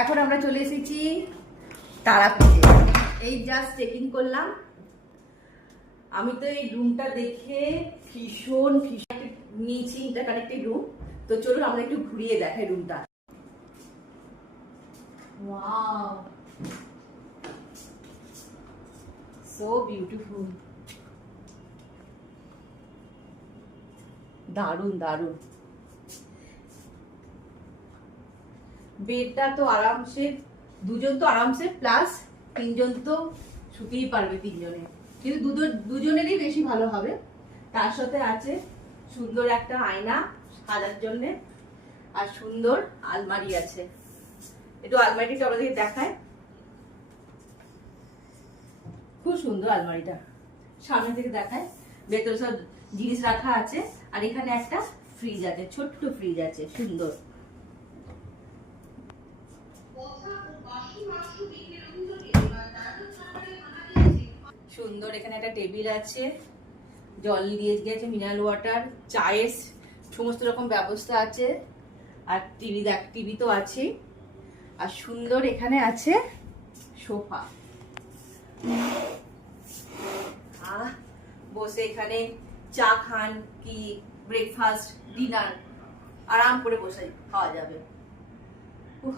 এখন আমরা চলে এসেছি তারাপীঠে। এই জাস্ট চেকিং করলাম। আমি তো এই রুমটা দেখে ভীষণ নিয়েছি, ইন্টারকানেক্টেড রুম। তো চলুন আমরা একটু ঘুরিয়ে দেখাই রুমটা। ওয়াও, সো বিউটিফুল, দারুন দারুন। বেডটা তো আরামসে, দুজন তো আরামসে, প্লাস তিনজন তো শুতেই পারবে তিনজনে, কিন্তু দুজনেরই বেশি ভালো হবে। তার সাথে আছে সুন্দর একটা আয়না সাজার জন্য, আর সুন্দর আলমারি আছে। একটু আলমারিটা আমাদের দেখায়, খুব সুন্দর আলমারিটা, সামনে থেকে দেখায়। ভেতরে সব জিনিস রাখা আছে, আর এখানে একটা ফ্রিজ আছে, ছোট্ট ফ্রিজ আছে, সুন্দর সুন্দর। এখানে একটা টেবিল আছে, জল দিয়ে গেছে, মিনারেল ওয়াটার, চায়ের সমস্ত রকম ব্যবস্থা আছে, আর টিভি তো আছে। আর সুন্দর এখানে আছে সোফা, বসে এখানে চা খান কি ব্রেকফাস্ট ডিনার আরাম করে বসে খাওয়া যাবে।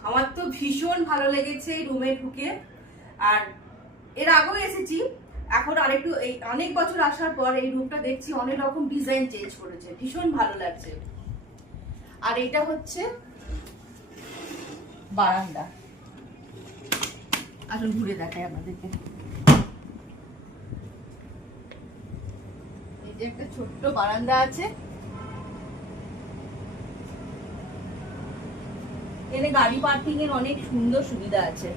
আমার তো ভীষণ ভালো লেগেছে এই রুমে ঢুকে। আর এর আগেও এসেছি, এখন আরেকটু এই অনেক বছর আসার পর এই রুমটা দেখছি অনেক রকম ডিজাইন চেঞ্জ করেছে, ভীষণ ভালো লাগছে। আর এটা হচ্ছে বারান্দা, আসুন ঘুরে দেখাই আপনাদেরকে। এই যে একটা ছোট্ট বারান্দা আছে, এখানে গাড়ি পার্কিং এর অনেক সুন্দর সুবিধা আছে।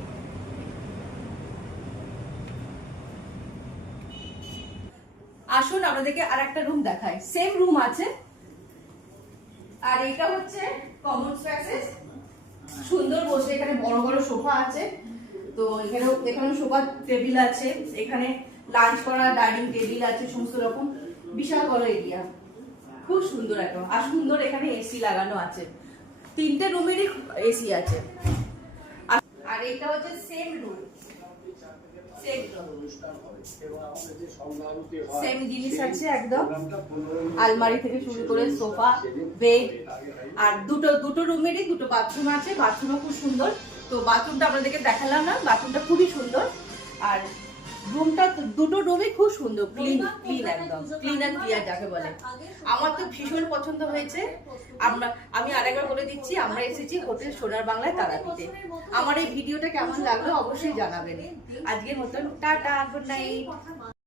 আসুন আপনাদেরকে আর একটা রুম দেখায়, সেম রুম আছে। আর এটা হচ্ছে কমন স্পেসেস, সুন্দর বসে, এখানে বড় বড় সোফা আছে। তো এখানে সোফা টেবিল আছে, এখানে লাঞ্চ করার ডাইনিং টেবিল আছে, সমস্ত রকম, বিশাল বড় এরিয়া, খুব সুন্দর একদম। আর সুন্দর এখানে এসি লাগানো আছে, তিনটে রুমেরই এসি আছে। আর এটা হচ্ছে সেম রুম, সেম জিনিস আছে একদম, আলমারি থেকে শুরু করে সোফা, বেড। আর দুটো রুমেরই দুটো বাথরুম আছে, বাথরুমও খুব সুন্দর। তো বাথরুমটা আপনাদেরকে দেখালাম না, বাথরুমটা খুবই সুন্দর। আর রুমটা, দুটো রুমই খুব সুন্দর, ক্লিন একদম, ক্লিন অ্যান্ড ক্লিয়ার যাকে বলে। আমার তো ভীষণ পছন্দ হয়েছে। আমি আরেকবার বলে দিচ্ছি, আমরা এসেছি হোটেল সোনার বাংলায় তারাপীঠে। আমার এই ভিডিওটা কেমন লাগলো অবশ্যই জানাবেন। আজকের মতন টাটা, গুড নাইট।